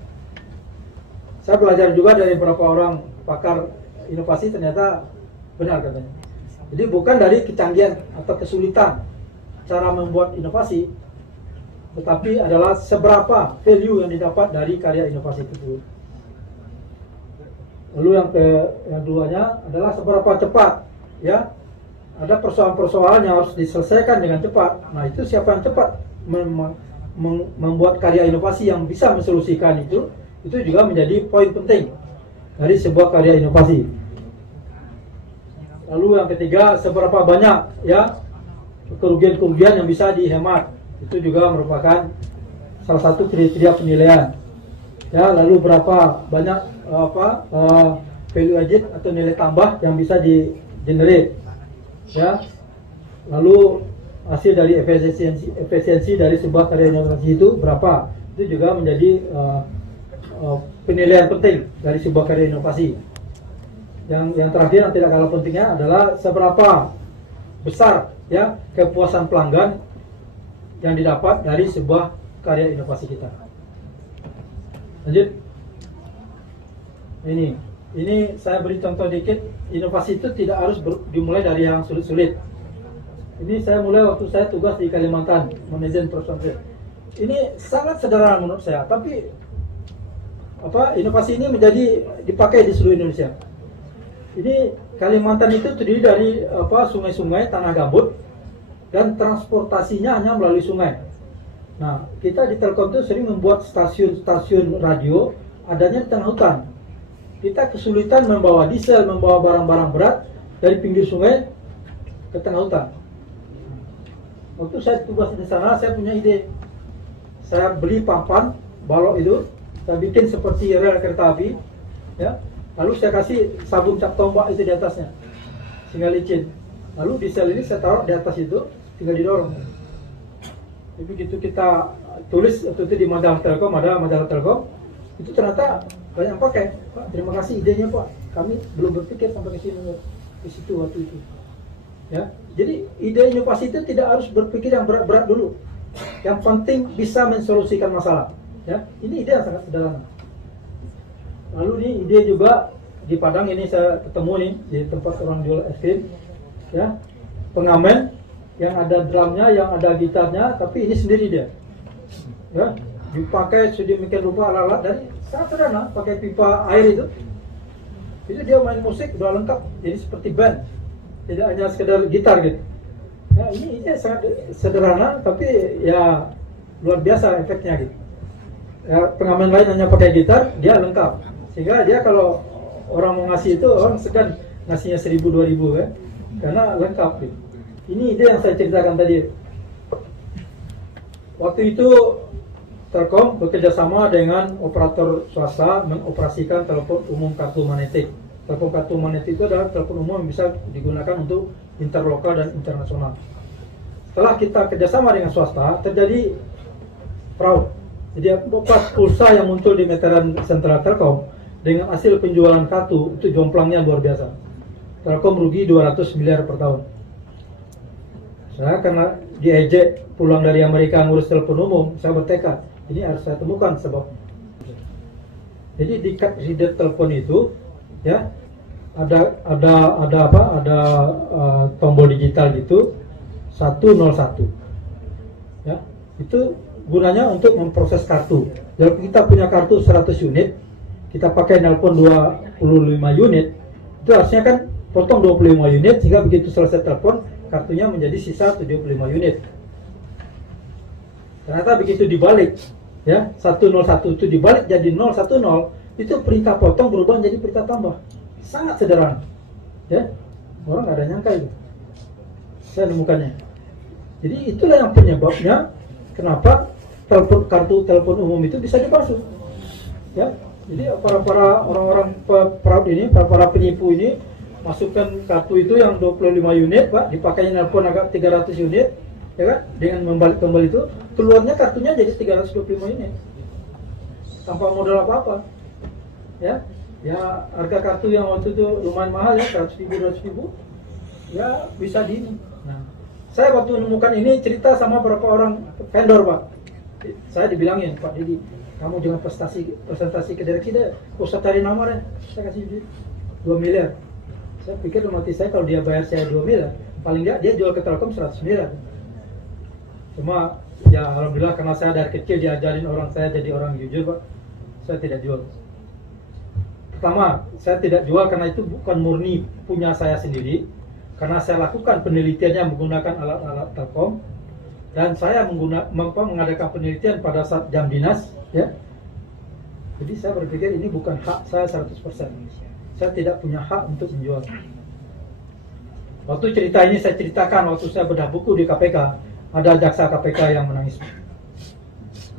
Saya belajar juga dari beberapa orang pakar inovasi, ternyata benar katanya. Jadi bukan dari kecanggihan atau kesulitan cara membuat inovasi, tetapi adalah seberapa value yang didapat dari karya inovasi itu. Lalu yang keduanya adalah seberapa cepat, ya. Ada persoalan-persoalan yang harus diselesaikan dengan cepat. Nah, itu siapa yang cepat membuat karya inovasi yang bisa mensolusikan itu juga menjadi poin penting dari sebuah karya inovasi. Lalu yang ketiga, seberapa banyak, ya, kerugian-kerugian yang bisa dihemat. Itu juga merupakan salah satu kriteria penilaian. Ya, lalu berapa banyak value added atau nilai tambah yang bisa di-generate. Ya. Lalu hasil dari efisiensi dari sebuah karya inovasi itu berapa? Itu juga menjadi penilaian penting dari sebuah karya inovasi. Yang terakhir yang tidak kalah pentingnya adalah seberapa besar, ya, kepuasan pelanggan yang didapat dari sebuah karya inovasi kita. Lanjut. Ini saya beri contoh dikit. Inovasi itu tidak harus dimulai dari yang sulit-sulit. Ini saya mulai waktu saya tugas di Kalimantan, manajemen perusahaan. Ini sangat sederhana menurut saya, tapi inovasi ini dipakai di seluruh Indonesia. Ini Kalimantan itu terdiri dari sungai-sungai, tanah gambut, dan transportasinya hanya melalui sungai. Nah, kita di Telkom itu sering membuat stasiun radio adanya di tengah hutan. Kita kesulitan membawa diesel, membawa barang-barang berat dari pinggir sungai ke tengah hutan. Waktu saya tugas di sana, saya punya ide. Saya beli papan balok itu, saya bikin seperti rel kereta api, ya. Lalu saya kasih sabun cap tombak itu di atasnya, sehingga licin. Lalu diesel ini saya taruh di atas itu, tinggal didorong. Jadi begitu kita tulis waktu itu di majalah Telkom, ada majalah Telkom, itu ternyata banyak yang pakai. Pak, terima kasih idenya Pak, kami belum berpikir sampai ke situ waktu itu. Ya, jadi ide inovasi itu tidak harus berpikir yang berat-berat dulu. Yang penting bisa mensolusikan masalah. Ya, ini ide yang sangat sederhana. Lalu ini ide juga di Padang, ini saya ketemu nih di tempat orang jual es krim, ya, pengamen yang ada drumnya, yang ada gitarnya, tapi ini sendiri dia, ya, dipakai sedemikian rupa alat-alat dari sangat sederhana, pakai pipa air itu dia main musik udah lengkap, jadi seperti band, tidak hanya sekedar gitar gitu. Ya, ini sangat sederhana, tapi ya luar biasa efeknya gitu. Ya, pengamen lain hanya pakai gitar, dia lengkap. Sehingga dia kalau orang mau ngasih itu, orang segan ngasihnya 1.000-2.000 kan, karena lengkap gitu. Ini ide yang saya ceritakan tadi. Waktu itu Telkom bekerjasama dengan operator swasta mengoperasikan telepon umum kartu magnetik. Telepon kartu magnetik itu adalah telepon umum yang bisa digunakan untuk interlokal dan internasional. Setelah kita kerjasama dengan swasta, terjadi fraud. Jadi pas pulsa yang muncul di meteran sentral Telkom dengan hasil penjualan kartu itu jomplangnya luar biasa. Telkom rugi 200 miliar per tahun. Saya karena diejek pulang dari Amerika ngurus telepon umum, saya bertekad ini harus saya temukan sebab. Jadi di card reader telepon itu, ya, ada tombol digital gitu 101. Ya, itu gunanya untuk memproses kartu. Jadi kita punya kartu 100 unit, kita pakai nelpon 25 unit, itu harusnya kan potong 25 unit sehingga begitu selesai telepon kartunya menjadi sisa 75 unit. Ternyata begitu dibalik, ya, 101 itu dibalik jadi 010, itu perintah potong berubah menjadi perintah tambah sangat sederhana, ya. Orang nggak ada nyangka itu. Saya nemukannya. Jadi itulah yang penyebabnya kenapa kartu telepon umum itu bisa dipalsu. Ya. Jadi para orang-orang fraud ini, para penipu ini masukkan kartu itu yang 25 unit, Pak, dipakainya nelpon agak 300 unit, ya kan? Dengan membalik kembali itu, keluarnya kartunya jadi 325 unit. Tanpa modal apa-apa. Ya. Ya, harga kartu yang waktu itu lumayan mahal ya, 100.000, 200.000. Ya, bisa di ini. Nah, saya waktu menemukan ini cerita sama beberapa orang vendor, Pak. Saya dibilangin, Pak Didi, kamu jangan presentasi ke direksi deh, usah cari nama deh, saya kasih duit 2 miliar. Saya pikir dalam hati saya, kalau dia bayar saya 2 miliar, paling dia jual ke Telkom 100 miliar. Cuma ya alhamdulillah karena saya dari kecil diajarin orang saya jadi orang jujur, Pak, saya tidak jual. Pertama, saya tidak jual karena itu bukan murni punya saya sendiri, karena saya lakukan penelitiannya menggunakan alat-alat Telkom, dan saya mengadakan penelitian pada saat jam dinas, ya. Jadi saya berpikir ini bukan hak saya 100%. Saya tidak punya hak untuk menjual. Waktu cerita ini saya ceritakan waktu saya bedah buku di KPK, ada jaksa KPK yang menangis.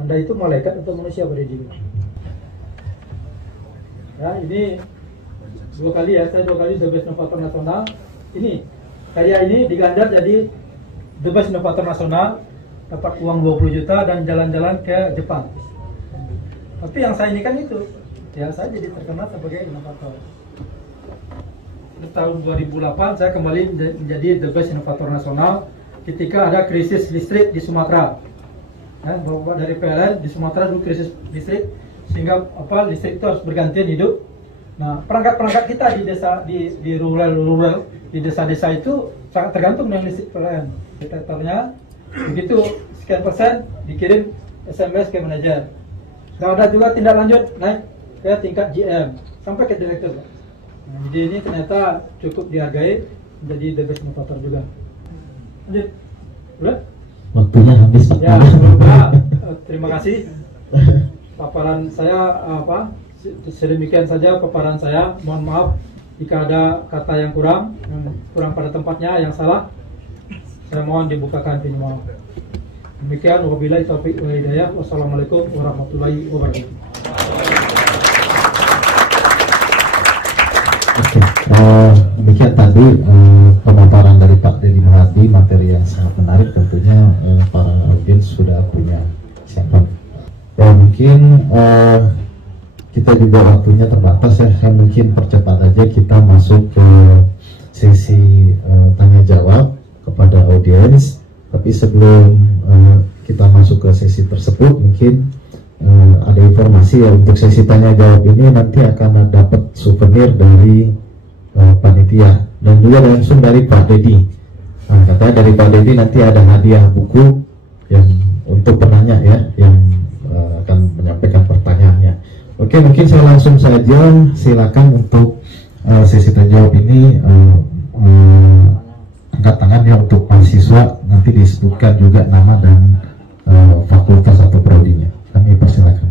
Anda itu malaikat atau manusia, Pak Deddy? Ya, ini 2 kali ya, saya 2 kali The Best Inovator Nasional. Ini karya ini digandar jadi The Best Inovator Nasional, dapat uang 20 juta dan jalan-jalan ke Jepang. Tapi yang saya ini kan itu, ya saya jadi terkenal sebagai inovator. Tahun 2008 saya kembali menjadi The Best Inovator Nasional ketika ada krisis listrik di Sumatera. Ya, bapak dari PLN di Sumatera dulu krisis listrik, sehingga listrik itu harus bergantian hidup. Nah, perangkat-perangkat kita di desa, di rural di desa-desa itu sangat tergantung dengan listrik PLN. Detektornya begitu sekian persen dikirim SMS ke manajer. Kalau ada juga tindak lanjut naik ke tingkat GM sampai ke direktur. Nah, jadi ini ternyata cukup dihargai menjadi The Best Inovator juga. Lanjut, boleh? Waktunya habis, Pak. Ya, sebelumnya terima kasih. Paparan saya sedemikian saja paparan saya. Mohon maaf jika ada kata yang kurang pada tempatnya, yang salah. Saya mohon dibukakan pintu maaf. Demikian, wabillahi taufiq wal hidayah. Wassalamualaikum warahmatullahi wabarakatuh. Oke, demikian tadi pemaparan dari Pak Deddy Muhardi, materi yang sangat menarik. Tentunya para audiens sudah punya siapa. Ya, mungkin kita juga waktunya terbatas ya. Saya mungkin percepat aja, kita masuk ke sesi tanya jawab kepada audiens. Tapi sebelum kita masuk ke sesi tersebut, mungkin ada informasi ya, untuk sesi tanya jawab ini nanti akan dapat souvenir dari panitia dan juga langsung dari Pak Deddy. Nah, katanya dari Pak Deddy nanti ada hadiah buku yang untuk penanya ya, yang akan menyampaikan pertanyaannya. Oke, mungkin saya langsung saja silakan untuk sesi tanya jawab ini. Angkat tangannya untuk mahasiswa, nanti disebutkan juga nama dan fakultas atau prodinya. Kami persilakan.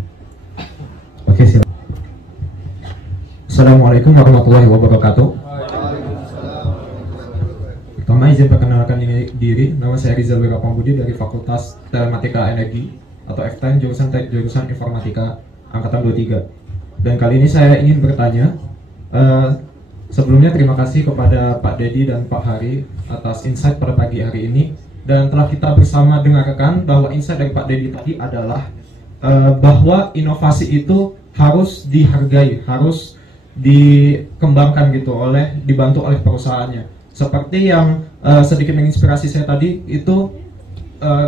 Oke, silakan. Assalamualaikum warahmatullahi wabarakatuh. Pertama izin perkenalkan diri, nama saya Rizal Wirapambudi dari Fakultas Telematika Energi atau FTEN jurusan Informatika Angkatan 23. Dan kali ini saya ingin bertanya, sebelumnya terima kasih kepada Pak Deddy dan Pak Hari atas insight pada pagi hari ini, dan telah kita bersama dengarkan bahwa insight dari Pak Deddy tadi adalah bahwa inovasi itu harus dihargai, harus dikembangkan gitu dibantu oleh perusahaannya. Seperti yang sedikit menginspirasi saya tadi itu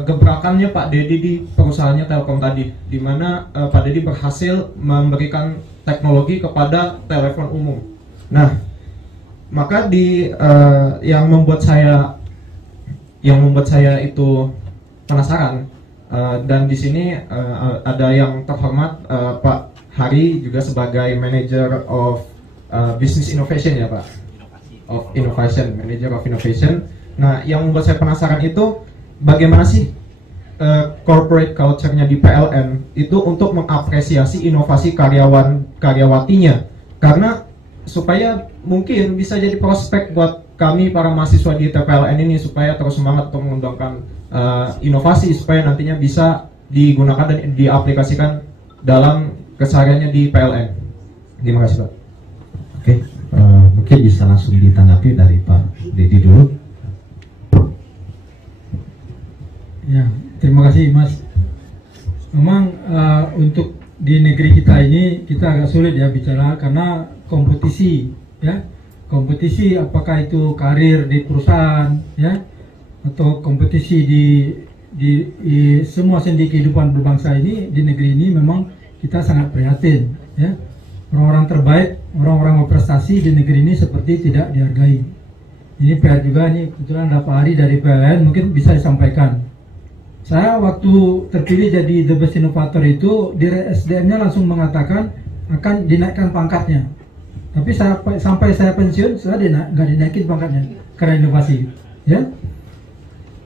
gebrakannya Pak Deddy di perusahaannya Telkom tadi, di mana Pak Deddy berhasil memberikan teknologi kepada telepon umum. Nah, maka yang membuat saya itu penasaran, dan di sini ada yang terhormat Pak Hari juga sebagai Manager of Business Innovation ya Pak, Manager of Innovation. Nah, yang membuat saya penasaran itu bagaimana sih corporate culture-nya di PLN itu untuk mengapresiasi inovasi karyawatinya, karena supaya mungkin bisa jadi prospek buat kami para mahasiswa di TPLN ini supaya terus semangat untuk mengembangkan inovasi supaya nantinya bisa digunakan dan diaplikasikan dalam kesehariannya di PLN. Terima kasih Pak. Oke, mungkin bisa langsung ditanggapi dari Pak Dedi dulu. Ya, terima kasih Mas. Memang untuk di negeri kita ini kita agak sulit ya bicara karena kompetisi ya. Kompetisi apakah itu karir di perusahaan ya atau kompetisi di semua sendi kehidupan berbangsa ini di negeri ini memang kita sangat prihatin ya. Orang-orang terbaik, orang-orang berprestasi di negeri ini seperti tidak dihargai. Ini PR juga nih, kebetulan ada Pak Ari dari PLN mungkin bisa disampaikan. Saya waktu terpilih jadi The Best Innovator itu di SDM-nya langsung mengatakan akan dinaikkan pangkatnya. Tapi sampai saya pensiun saya nggak dinaikin pangkatnya karena inovasi, ya.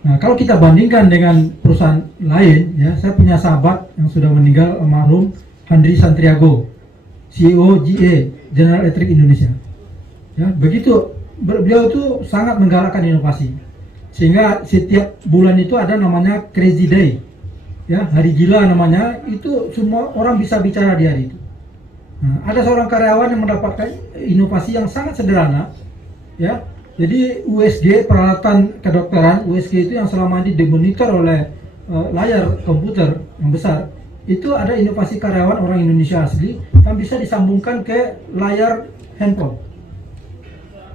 Nah kalau kita bandingkan dengan perusahaan lain, ya, saya punya sahabat yang sudah meninggal almarhum Andri Santriago, CEO GE General Electric Indonesia. Ya, begitu beliau itu sangat menggalakkan inovasi, sehingga setiap bulan itu ada namanya Crazy Day, ya, hari gila namanya. Itu semua orang bisa bicara di hari itu. Nah, ada seorang karyawan yang mendapatkan inovasi yang sangat sederhana, ya. Jadi USG, peralatan kedokteran USG itu yang selama ini dimonitor oleh layar komputer yang besar, itu ada inovasi karyawan orang Indonesia asli yang bisa disambungkan ke layar handphone.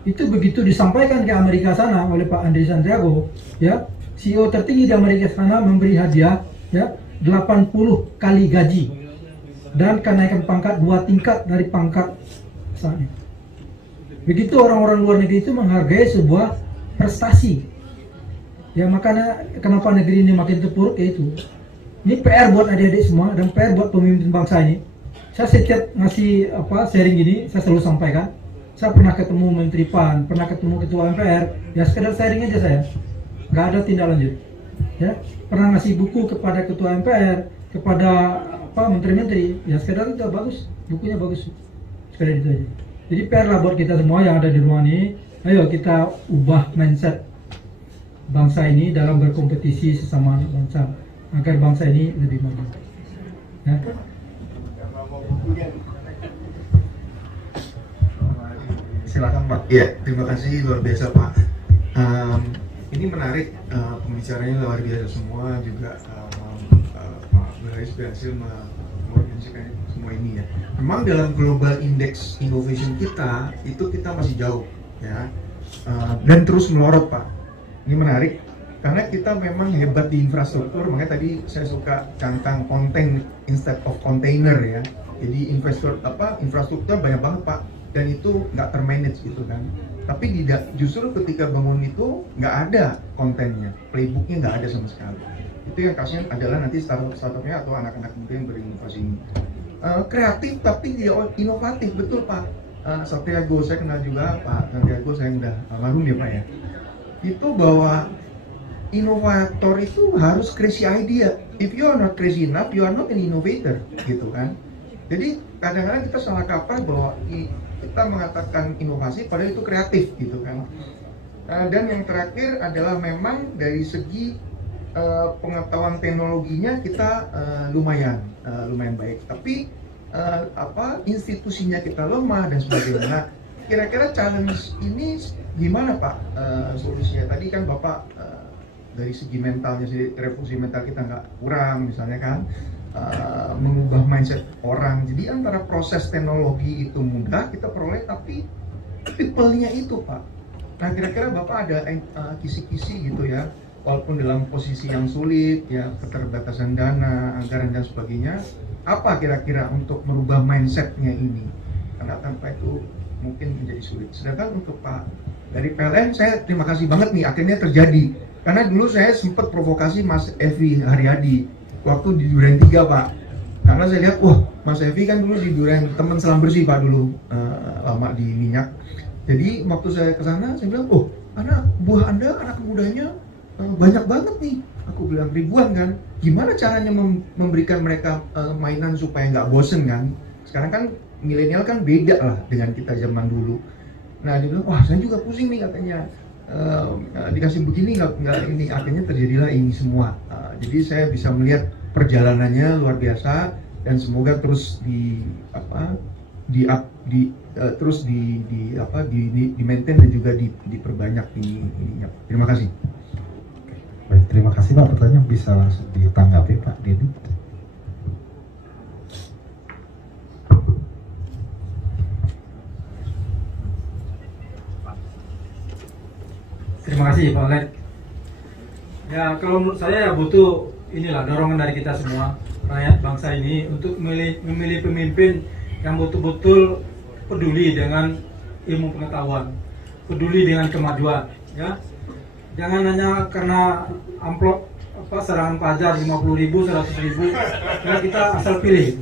Itu begitu disampaikan ke Amerika sana oleh Pak Andri Santriago, ya, CEO tertinggi di Amerika sana memberi hadiah, ya, 80 kali gaji dan kenaikan pangkat 2 tingkat dari pangkat saat ini. Begitu orang-orang luar negeri itu menghargai sebuah prestasi. Ya makanya kenapa negeri ini makin terpuruk yaitu. Ini PR buat adik-adik semua dan PR buat pemimpin bangsa ini. Saya setiap ngasih sharing ini saya selalu sampaikan. Saya pernah ketemu Menteri PAN, pernah ketemu Ketua MPR, ya sekedar sharing aja saya. Nggak ada tindak lanjut. Ya, pernah ngasih buku kepada Ketua MPR, kepada menteri-menteri, ya sekedar itu bagus, bukunya bagus, sekedar itu aja. Jadi PR lah buat kita semua yang ada di ruang ini. Ayo kita ubah mindset bangsa ini dalam berkompetisi sesama anak bangsa agar bangsa ini lebih maju. Ya. Silakan Pak. Ya, terima kasih luar biasa Pak. Ini menarik, pembicaranya luar biasa semua juga. Pak Baris berhasil mengorganisasikan semua ini ya. Memang dalam global index innovation kita itu kita masih jauh ya, dan terus melorot Pak. Ini menarik karena kita memang hebat di infrastruktur, makanya tadi saya suka cangkang content instead of container ya. Jadi infrastruktur banyak banget Pak, dan itu nggak termanage gitu kan. Tapi justru ketika bangun itu nggak ada kontennya, playbooknya nggak ada sama sekali. Itu yang kasihan adalah nanti startupnya atau anak-anak muda yang berinovasi ini. Kreatif tapi dia inovatif, betul Pak. Santriago saya kenal juga Pak Santriago, saya udah almarhum ya Pak ya. Itu bahwa inovator itu harus crazy idea. If you are not crazy enough, you are not an innovator, gitu kan. Jadi kadang-kadang kita salah kaprah bahwa kita mengatakan inovasi padahal itu kreatif gitu kan. Dan yang terakhir adalah memang dari segi pengetahuan teknologinya kita lumayan baik, tapi institusinya kita lemah dan sebagainya. Nah, kira-kira challenge ini gimana Pak solusinya? Tadi kan Bapak dari segi mentalnya, revolusi mental kita nggak kurang misalnya kan, mengubah mindset orang. Jadi antara proses teknologi itu mudah kita peroleh, tapi people-nya itu Pak. Nah kira-kira Bapak ada kisi-kisi gitu ya, walaupun dalam posisi yang sulit ya, keterbatasan dana, anggaran dan sebagainya, apa kira-kira untuk merubah mindsetnya ini? Karena tanpa itu mungkin menjadi sulit. Sedangkan untuk Pak dari PLN, saya terima kasih banget nih akhirnya terjadi. Karena dulu saya sempat provokasi Mas Evi Haryadi waktu di Duren 3 Pak. Karena saya lihat, wah Mas Evi kan dulu di Duren, teman selam bersih Pak dulu, lama di minyak. Jadi waktu saya ke sana, saya bilang, oh buah Anda, anak mudanya banyak banget nih. Aku bilang ribuan kan. Gimana caranya memberikan mereka mainan supaya nggak bosen kan? Sekarang kan milenial kan beda lah dengan kita zaman dulu. Nah dia bilang, wah saya juga pusing nih katanya, dikasih begini nggak ini, akhirnya terjadilah ini semua. Jadi saya bisa melihat perjalanannya luar biasa dan semoga terus di maintain dan juga diperbanyak ininya. Terima kasih. Baik, terima kasih Pak. Pertanyaan bisa langsung ditanggapi Pak Didi. Terima kasih Pak Led. Ya kalau menurut saya ya butuh inilah dorongan dari kita semua rakyat bangsa ini untuk memilih pemimpin yang betul-betul peduli dengan ilmu pengetahuan, peduli dengan kemajuan, ya. Jangan hanya karena amplop serangan pajak 50.000, 100.000, ya kita asal pilih.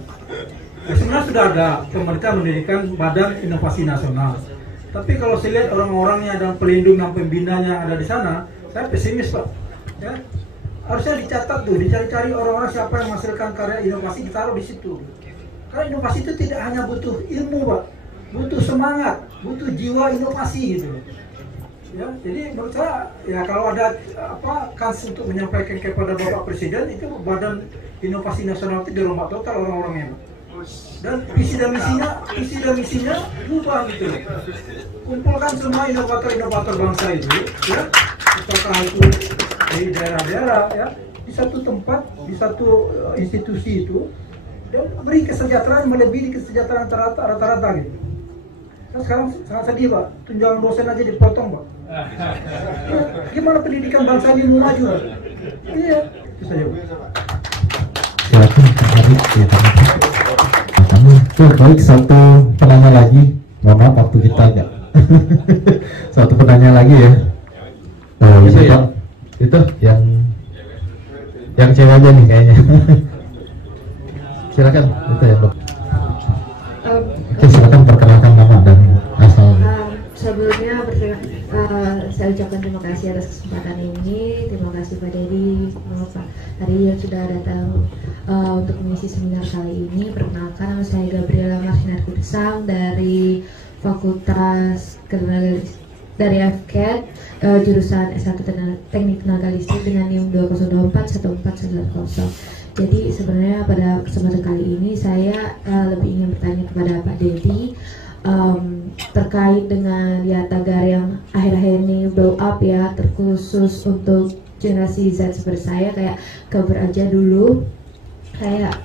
Ya, sebenarnya sudah ada pemerintah mendirikan Badan Inovasi Nasional. Tapi kalau saya lihat orang-orangnya dan pelindung dan pembinanya yang ada di sana, saya pesimis Pak. Ya, harusnya dicatat tuh, dicari-cari orang-orang siapa yang menghasilkan karya inovasi, ditaruh di situ. Karena inovasi itu tidak hanya butuh ilmu Pak, butuh semangat, butuh jiwa inovasi gitu. Ya, jadi menurut saya ya kalau ada kans untuk menyampaikan kepada Bapak Presiden, itu Badan Inovasi Nasional itu dirombak total orang-orangnya. Dan visi dan misinya berubah gitu. Kumpulkan semua inovator-inovator bangsa itu, ya, apakah itu dari daerah-daerah, ya, di satu tempat, di satu institusi itu, dan beri kesejahteraan melebihi kesejahteraan rata-rata gitu. Nah, sekarang sangat sedih Pak, tunjangan dosen aja dipotong Pak. Ya, gimana pendidikan bangsa ini mau maju? Iya, itu saja. Silakan Pak Arif, baik, satu penanya lagi. Mohon maaf waktu kita agak satu penanya lagi ya. Itu ya? Itu yang cewek aja nih kayaknya. Silakan, itu ya Dok. Oke, silakan perkenalkan nama dan asal. Sebelumnya saya ucapkan terima kasih atas kesempatan ini. Terima kasih Pak Dedi, Pak Hari yang sudah datang untuk mengisi seminar kali ini. Perkenalkan, nama saya Gabriela Martinarti Besang dari Fakultas dari FKED, jurusan S1 Teknik Tenaga Listrik dengan NIM 202414110. Jadi sebenarnya pada kesempatan kali ini saya lebih ingin bertanya kepada Pak Dedi terkait dengan ya tagar yang akhir-akhir ini blow up ya, terkhusus untuk generasi Z seperti saya, kayak kabar aja dulu. Kayak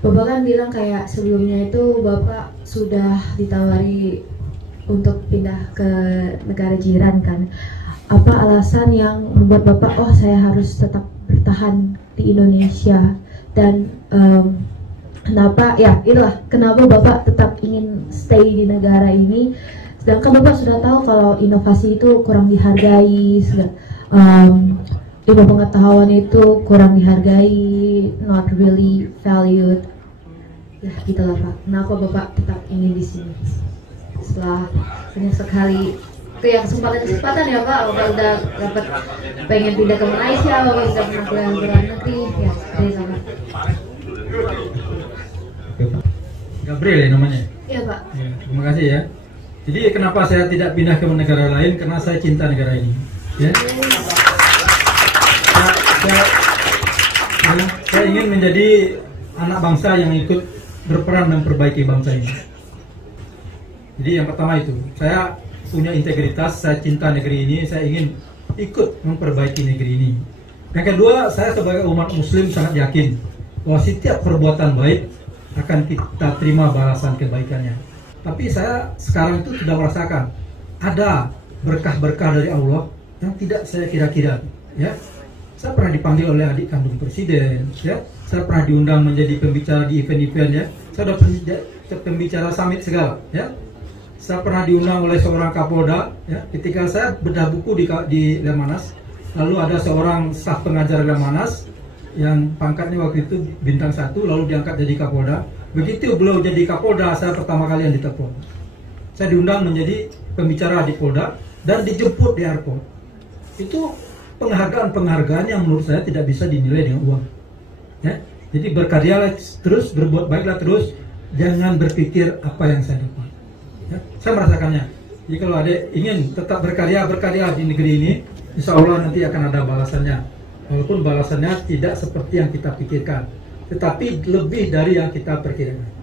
Bapak kan bilang kayak sebelumnya itu Bapak sudah ditawari untuk pindah ke negara jiran kan. Apa alasan yang membuat Bapak, oh saya harus tetap bertahan di Indonesia, dan kenapa ya itulah kenapa Bapak tetap ingin stay di negara ini, sedangkan Bapak sudah tahu kalau inovasi itu kurang dihargai, ilmu pengetahuan itu kurang dihargai, not really valued. Ya gitulah Pak, kenapa Bapak tetap ingin di sini setelah banyak sekali kesempatan ya Pak. Bapak udah dapat pengen pindah ke Malaysia, Bapak sudah pernah kuliah di luar negeri, ya seperti sama. Gabriel ya namanya? Iya Pak. Ya, terima kasih ya. Jadi kenapa saya tidak pindah ke negara lain? Karena saya cinta negara ini. Ya. Saya ingin menjadi anak bangsa yang ikut berperan memperbaiki bangsa ini. Jadi yang pertama itu, saya punya integritas, saya cinta negeri ini, saya ingin ikut memperbaiki negeri ini. Yang kedua, saya sebagai umat muslim sangat yakin bahwa setiap perbuatan baik akan kita terima balasan kebaikannya. Tapi saya sekarang itu sudah merasakan ada berkah-berkah dari Allah yang tidak saya kira-kira. Ya, saya pernah dipanggil oleh adik kandung presiden. Ya, saya pernah diundang menjadi pembicara di event-event. Ya, saya sudah pembicara summit segala. Ya, saya pernah diundang oleh seorang Kapolda. Ya, ketika saya bedah buku di Lemhanas, lalu ada seorang staf pengajar Lemhanas yang pangkatnya waktu itu bintang 1, lalu diangkat jadi Kapolda. Begitu beliau jadi Kapolda, saya pertama kali yang ditelepon. Saya diundang menjadi pembicara di Polda dan dijemput di airport. Itu penghargaan-penghargaan yang menurut saya tidak bisa dinilai dengan uang. Ya, jadi berkaryalah terus, berbuat baiklah terus, jangan berpikir apa yang saya dapat. Ya, saya merasakannya. Jadi kalau ada ingin tetap berkarya di negeri ini, insya Allah nanti akan ada balasannya. Walaupun balasannya tidak seperti yang kita pikirkan, tetapi lebih dari yang kita perkirakan.